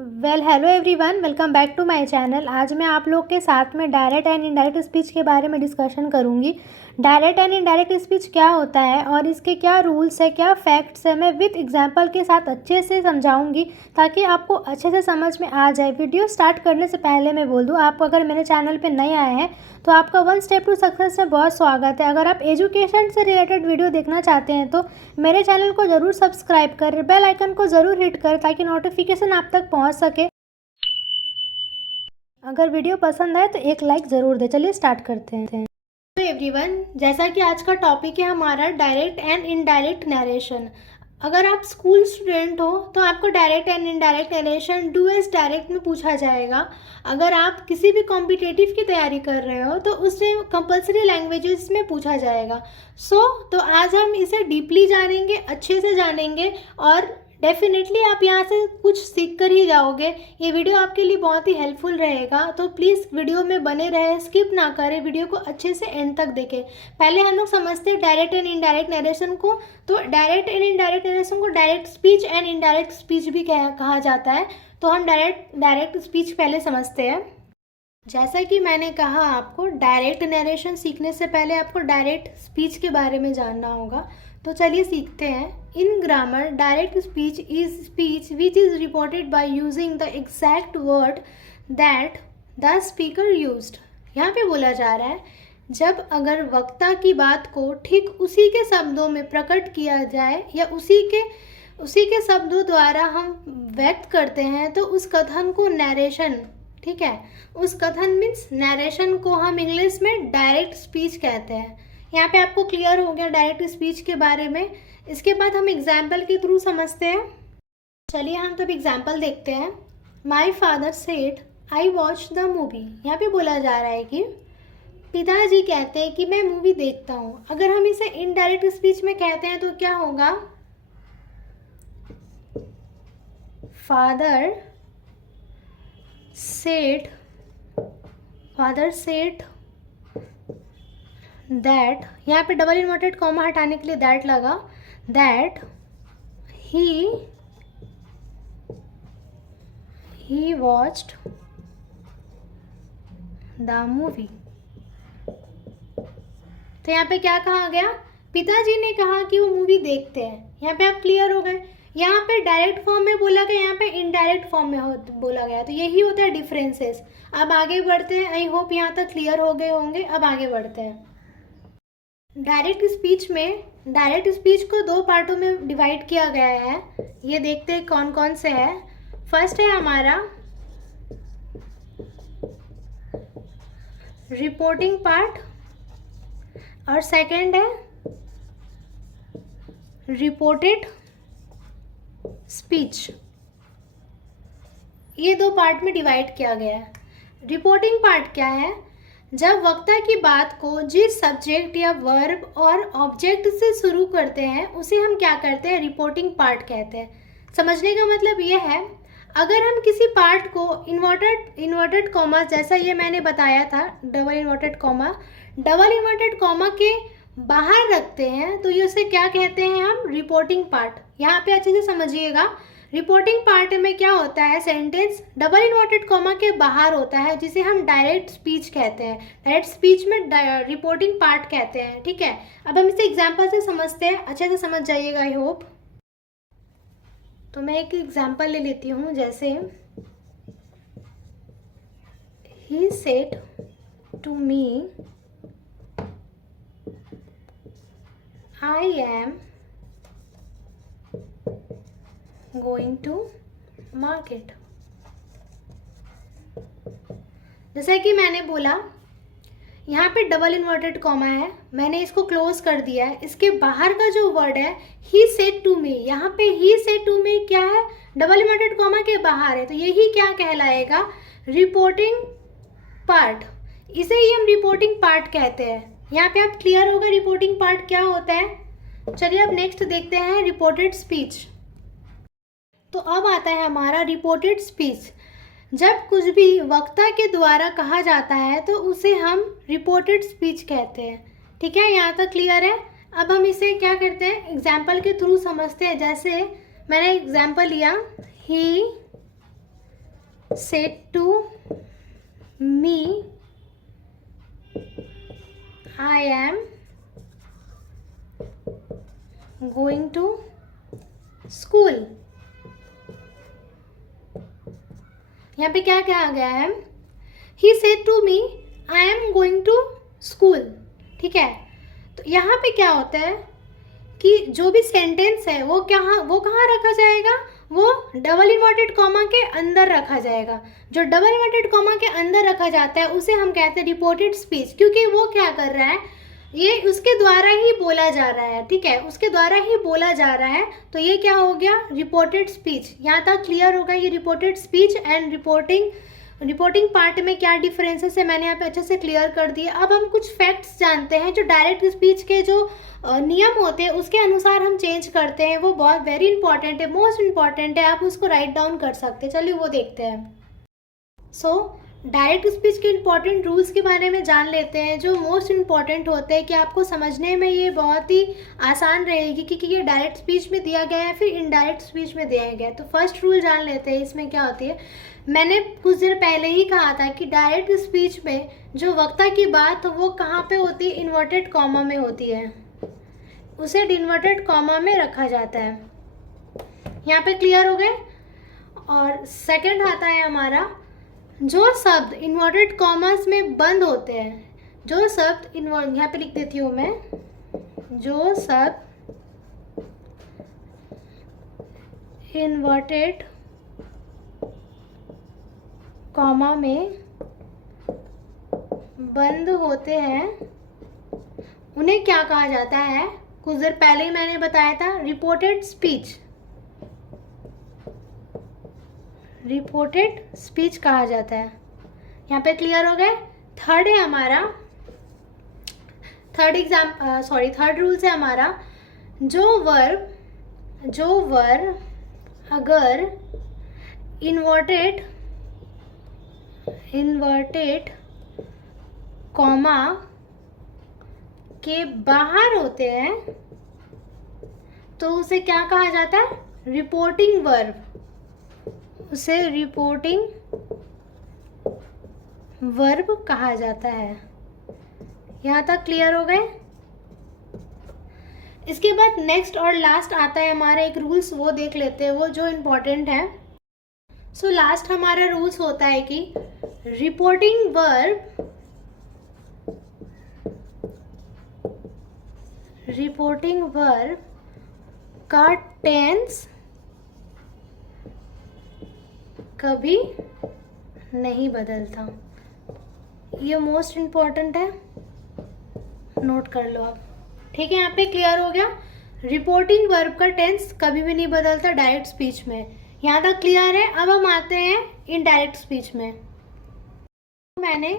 Hello everyone, welcome back to my channel. आज मैं आप लोग के साथ में डायरेक्ट एंड इनडायरेक्ट स्पीच के बारे में डिस्कशन करूंगी। डायरेक्ट एंड इनडायरेक्ट स्पीच क्या होता है और इसके क्या रूल्स है, क्या फैक्ट्स है, मैं विद एग्जांपल के साथ अच्छे से समझाऊंगी ताकि आपको अच्छे से समझ में आ जाए। वीडियो स्टार्ट करने से पहले मैं बोल दूँ, आप अगर मेरे चैनल पर नए आए हैं तो आपका 1 स्टेप टू सक्सेस में बहुत स्वागत है। अगर आप एजुकेशन से रिलेटेड वीडियो देखना चाहते हैं तो मेरे चैनल को ज़रूर सब्सक्राइब कर, बेल आइकन को ज़रूर हिट कर ताकि नोटिफिकेशन आप तक पहुंच सके। अगर वीडियो पसंद आए तो एक लाइक ज़रूर दें। चलिए स्टार्ट करते हैं। तो एवरीवन, जैसा कि आज का टॉपिक है हमारा डायरेक्ट एंड इनडायरेक्ट नरेशन। अगर आप स्कूल स्टूडेंट हो तो आपको direct and indirect narration do as direct में पूछा जाएगा। अगर आप किसी भी कॉम्पिटिटिव की तैयारी कर रहे हो तो उससे कंपलसरी लैंग्वेजेस में पूछा जाएगा। तो आज हम इसे डीपली जानेंगे, अच्छे से जानेंगे और डेफिनेटली आप यहाँ से कुछ सीख कर ही जाओगे। ये वीडियो आपके लिए बहुत ही हेल्पफुल रहेगा, तो प्लीज़ वीडियो में बने रहे, स्किप ना करें, वीडियो को अच्छे से एंड तक देखें। पहले हम लोग समझते हैं डायरेक्ट एंड इनडायरेक्ट नरेशन को। तो डायरेक्ट एंड इनडायरेक्ट नरेशन को direct speech and indirect speech भी कहा जाता है। तो हम डायरेक्ट स्पीच पहले समझते हैं। जैसा कि मैंने कहा, आपको डायरेक्ट नरेशन सीखने से पहले आपको डायरेक्ट स्पीच के बारे में जानना होगा। तो चलिए सीखते हैं। इन grammar, direct speech is speech which is reported by using the exact word that the speaker used. यहाँ पे बोला जा रहा है, जब अगर वक्ता की बात को ठीक उसी के शब्दों में प्रकट किया जाए या उसी के शब्दों द्वारा हम व्यक्त करते हैं तो उस कथन को नरेशन, ठीक है, उस कथन मीन्स नरेशन को हम इंग्लिश में डायरेक्ट स्पीच कहते हैं। यहाँ पे आपको क्लियर हो गया डायरेक्ट स्पीच के बारे में। इसके बाद हम एग्जाम्पल के थ्रू समझते हैं। चलिए हम तब एग्जाम्पल देखते हैं। My father said I watch the movie. यहाँ पे बोला जा रहा है कि पिताजी कहते हैं कि मैं मूवी देखता हूँ। अगर हम इसे इनडायरेक्ट स्पीच में कहते हैं तो क्या होगा? फादर सेड दैट, यहाँ पे डबल इन्वर्टेड कॉमा हटाने के लिए दैट लगा, that he watched the movie. तो यहाँ पे क्या कहा गया? पिताजी ने कहा कि वो मूवी देखते हैं। यहाँ पे आप क्लियर हो गए। यहाँ पे डायरेक्ट फॉर्म में बोला गया, यहाँ पे इनडायरेक्ट फॉर्म में बोला गया। तो यही होता है डिफरेंसेस। अब आगे बढ़ते हैं। आई होप यहाँ तक क्लियर हो गए होंगे। अब आगे बढ़ते हैं। डायरेक्ट स्पीच को 2 पार्टों में डिवाइड किया गया है। ये देखते हैं कौन कौन से है। फर्स्ट है हमारा रिपोर्टिंग पार्ट और सेकंड है रिपोर्टेड स्पीच। ये 2 पार्ट में डिवाइड किया गया है। रिपोर्टिंग पार्ट क्या है? जब वक्ता की बात को जिस सब्जेक्ट या वर्ब और ऑब्जेक्ट से शुरू करते हैं उसे हम क्या करते हैं? रिपोर्टिंग पार्ट कहते हैं। समझने का मतलब ये है, अगर हम किसी पार्ट को इन्वर्टेड कॉमा, जैसा ये मैंने बताया था डबल इन्वर्टेड कॉमा के बाहर रखते हैं तो ये उसे क्या कहते हैं? हम रिपोर्टिंग पार्ट। यहाँ पे अच्छे से समझिएगा। रिपोर्टिंग पार्ट में क्या होता है? सेंटेंस डबल इन्वर्टेड कॉमा के बाहर होता है, जिसे हम डायरेक्ट स्पीच कहते हैं। डायरेक्ट स्पीच में रिपोर्टिंग पार्ट कहते हैं, ठीक है। अब हम इसे एग्जांपल से समझते हैं, अच्छे से समझ जाइएगा आई होप। तो मैं एक एग्जांपल ले लेती हूँ। जैसे ही said to me I am going to market. जैसा कि मैंने बोला, यहाँ पे डबल इन्वर्टेड कॉमा है, मैंने इसको क्लोज कर दिया है। इसके बाहर का जो वर्ड है ही सेड टू मी, यहाँ पे ही सेड टू मी क्या है? डबल इन्वर्टेड कॉमा के बाहर है। तो यही क्या कहलाएगा? Reporting part. इसे ही हम रिपोर्टिंग पार्ट कहते हैं। यहाँ पे आप क्लियर होगा रिपोर्टिंग पार्ट क्या होता है। चलिए अब नेक्स्ट देखते हैं रिपोर्टेड स्पीच। तो अब आता है हमारा रिपोर्टेड स्पीच। जब कुछ भी वक्ता के द्वारा कहा जाता है तो उसे हम रिपोर्टेड स्पीच कहते हैं, ठीक है। यहाँ तक क्लियर है। अब हम इसे क्या करते हैं? एग्जाम्पल के थ्रू समझते हैं। जैसे मैंने एग्जाम्पल लिया, ही said to me I am going to school। यहाँ पे क्या कहा गया है? He said to me I am going to school। ठीक है, तो यहाँ पे क्या होता है कि जो भी सेंटेंस है वो कहाँ रखा जाएगा? वो डबल इन्वर्टेड कॉमा के अंदर रखा जाएगा। जो डबल इन्वर्टेड कॉमा के अंदर रखा जाता है उसे हम कहते हैं रिपोर्टेड स्पीच, क्योंकि वो क्या कर रहा है, ये उसके द्वारा ही बोला जा रहा है। ठीक है, उसके द्वारा ही बोला जा रहा है, तो ये क्या हो गया? Reported speech. यहाँ तक क्लियर होगा ये reported speech and reporting part में क्या डिफरेंसेस है, मैंने यहाँ पे अच्छे से क्लियर कर दिया। अब हम कुछ फैक्ट्स जानते हैं जो डायरेक्ट स्पीच के जो नियम होते हैं उसके अनुसार हम चेंज करते हैं। वो बहुत वेरी इंपॉर्टेंट है, मोस्ट इंपॉर्टेंट है, आप उसको राइट डाउन कर सकते हैं। चलिए वो देखते हैं। सो डायरेक्ट स्पीच के इंपॉर्टेंट रूल्स के बारे में जान लेते हैं, जो मोस्ट इंपॉर्टेंट होते हैं कि आपको समझने में ये बहुत ही आसान रहेगी, क्योंकि ये डायरेक्ट स्पीच में दिया गया है फिर इनडायरेक्ट स्पीच में दिया गया है। तो फर्स्ट रूल जान लेते हैं, इसमें क्या होती है। मैंने कुछ देर पहले ही कहा था कि डायरेक्ट स्पीच में जो वक्ता की बात वो कहाँ पे होती है? इन्वर्टेड कॉमा में होती है, उसे इन्वर्टेड कॉमा में रखा जाता है। यहाँ पे क्लियर हो गए। और सेकंड आता है हमारा, जो शब्द इन्वर्टेड कॉमास में बंद होते हैं, जो शब्द यहाँ पे लिख देती हूँ मैं, जो शब्द इन्वर्टेड कॉमा में बंद होते हैं उन्हें क्या कहा जाता है? कुछ देर पहले ही मैंने बताया था, रिपोर्टेड स्पीच। रिपोर्टेड स्पीच कहा जाता है। यहाँ पे क्लियर हो गए। थर्ड है हमारा, थर्ड रूल है हमारा, जो वर्ब अगर इन्वर्टेड कॉमा के बाहर होते हैं तो उसे क्या कहा जाता है? Reporting verb. उसे रिपोर्टिंग वर्ब कहा जाता है। यहाँ तक क्लियर हो गए। इसके बाद नेक्स्ट और लास्ट आता है हमारा एक रूल्स, वो देख लेते हैं, वो जो इम्पोर्टेंट है। सो लास्ट हमारा रूल्स होता है कि रिपोर्टिंग वर्ब का टेंस कभी नहीं बदलता। ये मोस्ट इम्पॉर्टेंट है, नोट कर लो आप। ठीक है, यहाँ पे क्लियर हो गया। रिपोर्टिंग वर्ब का टेंस कभी भी नहीं बदलता डायरेक्ट स्पीच में। यहाँ तक क्लियर है। अब हम आते हैं इनडायरेक्ट स्पीच में। मैंने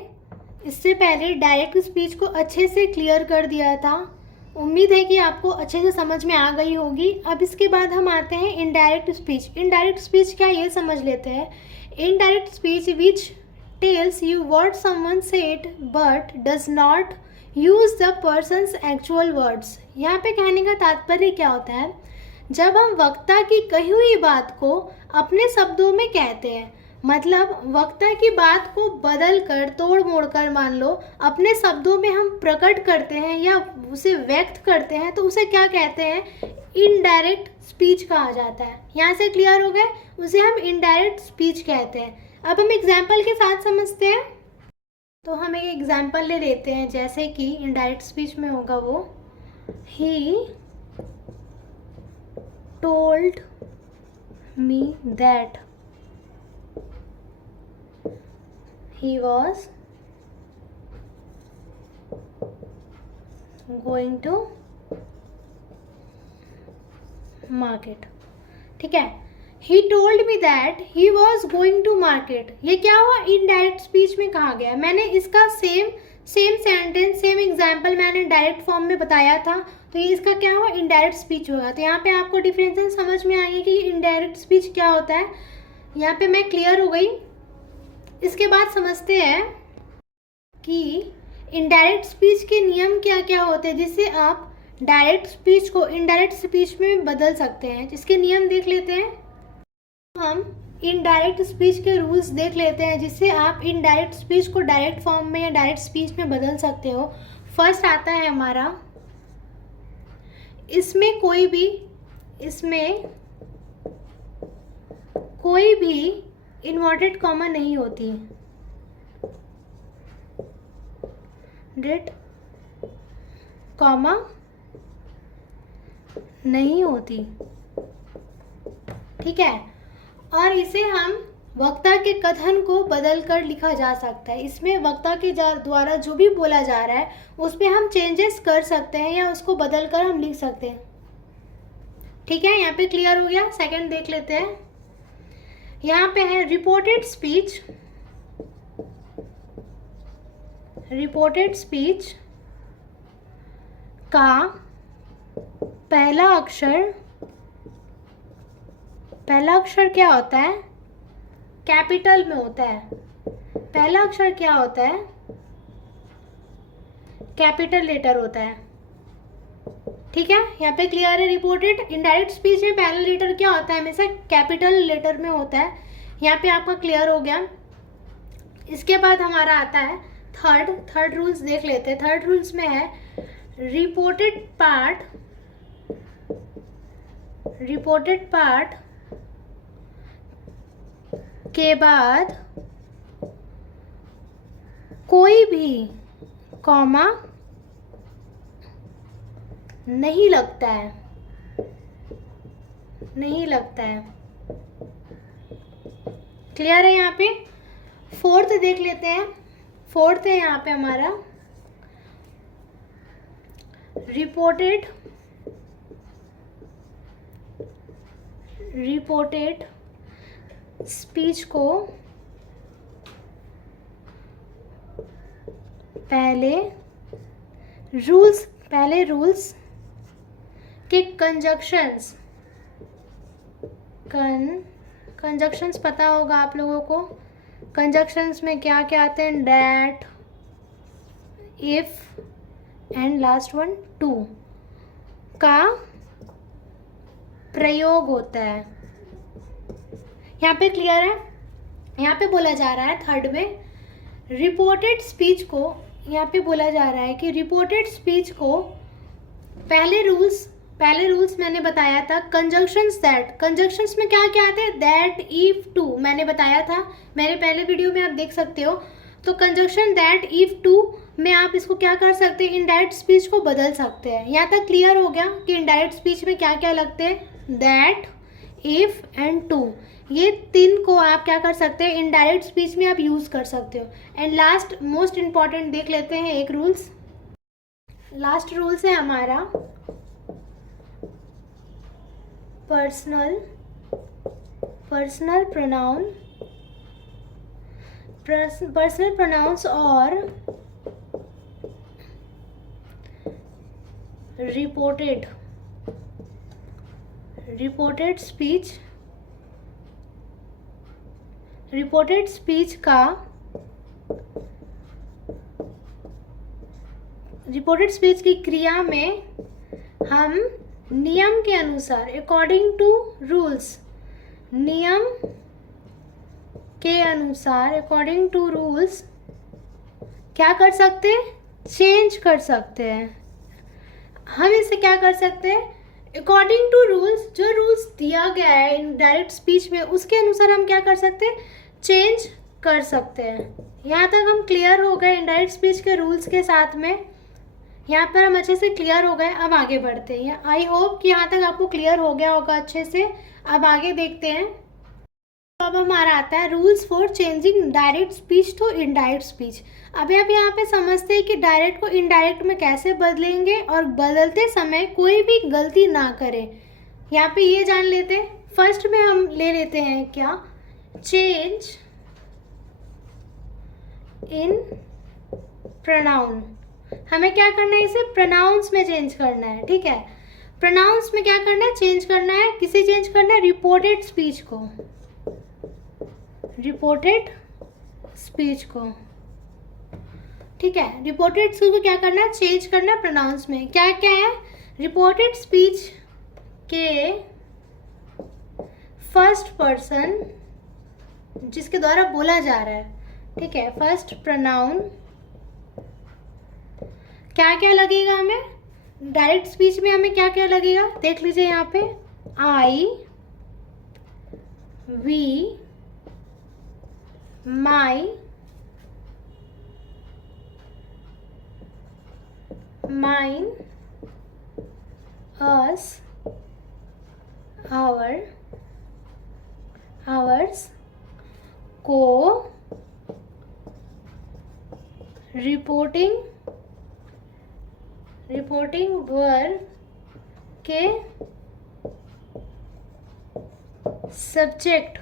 इससे पहले डायरेक्ट स्पीच को अच्छे से क्लियर कर दिया था, उम्मीद है कि आपको अच्छे से समझ में आ गई होगी। अब इसके बाद हम आते हैं इनडायरेक्ट स्पीच। इनडायरेक्ट स्पीच क्या, ये समझ लेते हैं। Indirect speech which tells you what someone said but does not use the persons actual words. यहाँ पे कहने का तात्पर्य क्या होता है? जब हम वक्ता की कही हुई बात को अपने शब्दों में कहते हैं, मतलब वक्ता की बात को बदल कर, तोड़ मोड़ कर, मान लो अपने शब्दों में हम प्रकट करते हैं या उसे व्यक्त करते हैं, तो उसे क्या कहते हैं? इनडायरेक्ट स्पीच कहा जाता है। यहाँ से क्लियर हो गए, उसे हम इनडायरेक्ट स्पीच कहते हैं। अब हम एग्जाम्पल के साथ समझते हैं। तो हम एक एग्जाम्पल ले लेते हैं, जैसे कि इनडायरेक्ट स्पीच में होगा वो, he told me that he was going to market। ठीक है, he told me that he was going to market। ये क्या हुआ? इनडायरेक्ट स्पीच में कहा गया। मैंने इसका सेम सेंटेंस, सेम एग्जाम्पल मैंने डायरेक्ट फॉर्म में बताया था, तो ये इसका क्या हुआ? इनडायरेक्ट स्पीच होगा। तो यहाँ पे आपको डिफरेंसेस समझ में आएंगे कि इनडायरेक्ट स्पीच क्या होता है। यहाँ पे मैं क्लियर हो गई। इसके बाद समझते हैं कि इनडायरेक्ट स्पीच के नियम क्या क्या होते हैं, जिससे आप डायरेक्ट स्पीच को इनडायरेक्ट स्पीच में बदल सकते हैं। इसके नियम देख लेते हैं। हम इनडायरेक्ट स्पीच के रूल्स देख लेते हैं, जिससे आप इनडायरेक्ट स्पीच को डायरेक्ट फॉर्म में या डायरेक्ट स्पीच में बदल सकते हो। फर्स्ट आता है हमारा, इसमें कोई भी इन्वर्टेड कॉमा नहीं होती, डेट कॉमा नहीं होती, ठीक है। और इसे हम वक्ता के कथन को बदल कर लिखा जा सकता है। इसमें वक्ता के द्वारा जो भी बोला जा रहा है उस पर हम चेंजेस कर सकते हैं या उसको बदल कर हम लिख सकते हैं, ठीक है। यहाँ पे क्लियर हो गया। सेकंड देख लेते हैं। यहाँ पे है रिपोर्टेड स्पीच का पहला अक्षर क्या होता है? कैपिटल में होता है। पहला अक्षर क्या होता है? कैपिटल लेटर होता है, ठीक है। यहाँ पे क्लियर है। रिपोर्टेड इनडायरेक्ट स्पीच में पहला लेटर क्या होता है? हमेशा कैपिटल लेटर में होता है। यहाँ पे आपका क्लियर हो गया। इसके बाद हमारा आता है थर्ड रूल्स देख लेते हैं। थर्ड रूल्स में है रिपोर्टेड पार्ट के बाद कोई भी कॉमा नहीं लगता है। क्लियर है। यहाँ पे फोर्थ देख लेते हैं। फोर्थ है यहाँ पे हमारा रिपोर्टेड स्पीच को पहले रूल्स के कंजक्शंस पता होगा आप लोगों को। कंजक्शंस में क्या क्या आते हैं? That, if and last one two का प्रयोग होता है। यहाँ पे क्लियर है। यहाँ पे बोला जा रहा है थर्ड में रिपोर्टेड स्पीच को, यहाँ पे बोला जा रहा है कि रिपोर्टेड स्पीच को पहले रूल्स मैंने बताया था। कंजक्शंस में क्या क्या आते हैं? दैट, इफ, टू मैंने बताया था, मेरे पहले वीडियो में आप देख सकते हो। तो कंजक्शन दैट, इफ, टू में आप इसको क्या कर सकते हैं? इनडायरेक्ट स्पीच को बदल सकते हैं। यहाँ तक क्लियर हो गया कि इनडायरेक्ट स्पीच में क्या क्या लगते हैं? दैट, इफ एंड टू, ये तीन को आप क्या कर सकते हैं? इनडायरेक्ट स्पीच में आप यूज कर सकते हो। एंड लास्ट मोस्ट इम्पॉर्टेंट देख लेते हैं एक रूल्स। लास्ट रूल्स है हमारा पर्सनल प्रोनाउंस और रिपोर्टेड स्पीच की क्रिया में हम नियम के अनुसार अकॉर्डिंग टू रूल्स क्या कर सकते हैं? चेंज कर सकते हैं। हम इसे क्या कर सकते हैं? अकॉर्डिंग टू रूल्स, जो रूल्स दिया गया है इनडायरेक्ट स्पीच में उसके अनुसार हम क्या कर सकते हैं? चेंज कर सकते हैं। यहाँ तक हम क्लियर हो गए इनडायरेक्ट स्पीच के रूल्स के साथ में। यहाँ पर हम अच्छे से क्लियर हो गए। अब आगे बढ़ते हैं। आई होप कि यहाँ तक आपको क्लियर हो गया होगा अच्छे से। अब आगे देखते हैं। तो अब हमारा आता है rules for changing direct speech to indirect speech. अभी आप यहाँ पे समझते हैं कि डायरेक्ट को इनडायरेक्ट में कैसे बदलेंगे और बदलते समय कोई भी गलती ना करें। यहाँ पे ये जान लेते हैं। फर्स्ट में हम ले लेते हैं क्या? Change in pronoun. हमें क्या करना है? इसे प्रोनाउंस में चेंज करना है, ठीक है। प्रोनाउंस में क्या करना है? चेंज करना है। किसे चेंज करना है? रिपोर्टेड स्पीच को, ठीक है। रिपोर्टेड स्पीच को क्या करना है? चेंज करना है प्रोनाउंस में। क्या क्या है? रिपोर्टेड स्पीच के फर्स्ट पर्सन जिसके द्वारा बोला जा रहा है, ठीक है। फर्स्ट प्रोनाउन क्या क्या लगेगा हमें, डायरेक्ट स्पीच में हमें क्या क्या लगेगा, देख लीजिए यहाँ पे, I, we, my, mine, us, our, ours, को, रिपोर्टिंग, रिपोर्टिंग वर्ब के सब्जेक्ट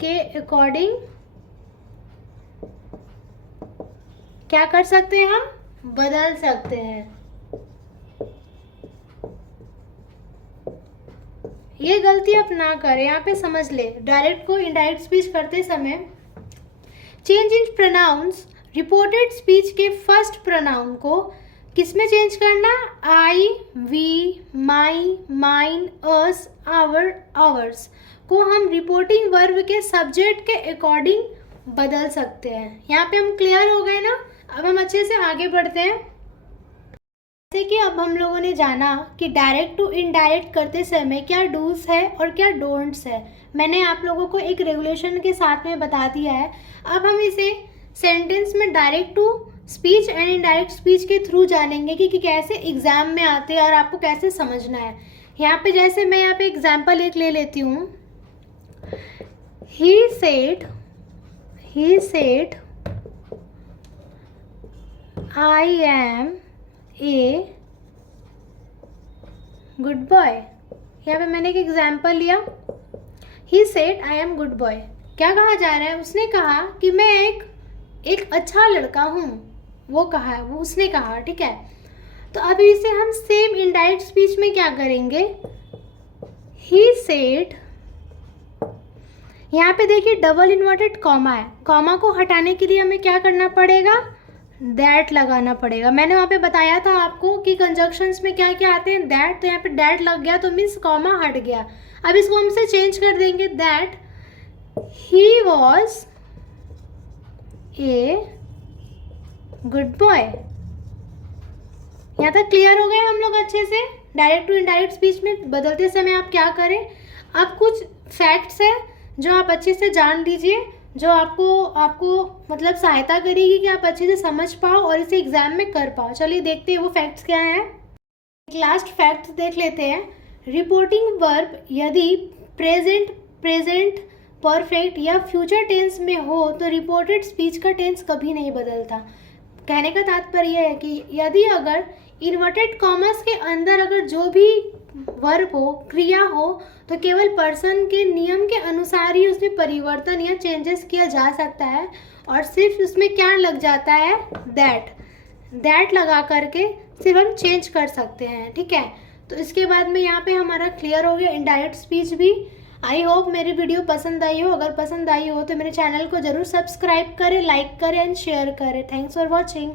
के अकॉर्डिंग क्या कर सकते हैं, हम बदल सकते हैं। ये गलती आप ना करें, यहाँ पे समझ ले, डायरेक्ट को इनडायरेक्ट स्पीच करते समय change in pronouns, reported speech के फर्स्ट प्रोनाउन को किस में चेंज करना, I, we, my, mine, us, our, ours को हम रिपोर्टिंग वर्ब के सब्जेक्ट के अकॉर्डिंग बदल सकते हैं। यहाँ पे हम क्लियर हो गए ना। अब हम अच्छे से आगे बढ़ते हैं। जैसे कि अब हम लोगों ने जाना कि डायरेक्ट टू इनडायरेक्ट करते समय क्या डूज है और क्या डोंट्स है, मैंने आप लोगों को एक रेगुलेशन के साथ में बता दिया है। अब हम इसे सेंटेंस में direct to speech and indirect speech के थ्रू जानेंगे कि कैसे एग्जाम में आते हैं और आपको कैसे समझना है। यहाँ पे जैसे मैं यहाँ पे एग्जाम्पल एक ले लेती हूँ, he said I am a good boy। यहाँ पे मैंने एक एग्जाम्पल लिया, he said I am good boy। क्या कहा जा रहा है, उसने कहा कि मैं एक अच्छा लड़का हूँ, वो कहा, वो उसने कहा, ठीक है। तो अभी इसे हम सेम इनडायरेक्ट स्पीच में क्या करेंगे, he said, यहाँ पे देखिए डबल इन्वर्टेड कॉमा है, कॉमा को हटाने के लिए हमें क्या करना पड़ेगा, दैट लगाना पड़ेगा। मैंने वहाँ पे बताया था आपको कि कंजक्शंस में क्या क्या आते हैं, दैट, तो यहाँ पे दैट लग गया तो मीन्स कॉमा हट गया। अब इसको हम से चेंज कर देंगे, that he was a good boy. यहाँ तक क्लियर हो गए हम लोग अच्छे से। डायरेक्ट टू इनडायरेक्ट स्पीच में बदलते समय आप क्या करें, अब कुछ फैक्ट्स है जो आप अच्छे से जान लीजिए, जो आपको मतलब सहायता करेगी कि आप अच्छे से समझ पाओ और इसे एग्जाम में कर पाओ। चलिए देखते हैं वो फैक्ट्स क्या हैं। एक लास्ट फैक्ट देख लेते हैं। रिपोर्टिंग वर्ब यदि प्रेजेंट परफेक्ट या फ्यूचर टेंस में हो तो रिपोर्टेड स्पीच का टेंस कभी नहीं बदलता। कहने का तात्पर्य है कि यदि अगर इन्वर्टेड कॉमर्स के अंदर अगर जो भी वर्ब हो, क्रिया हो, तो केवल पर्सन के नियम के अनुसार ही उसमें परिवर्तन या चेंजेस किया जा सकता है और सिर्फ उसमें क्या लग जाता है, दैट लगा करके सिर्फ हम चेंज कर सकते हैं, ठीक है। तो इसके बाद में यहाँ पे हमारा क्लियर हो गया इनडायरेक्ट स्पीच भी। आई होप मेरी वीडियो पसंद आई हो। अगर पसंद आई हो तो मेरे चैनल को ज़रूर सब्सक्राइब करें, लाइक करें एंड शेयर करें। Thanks for watching.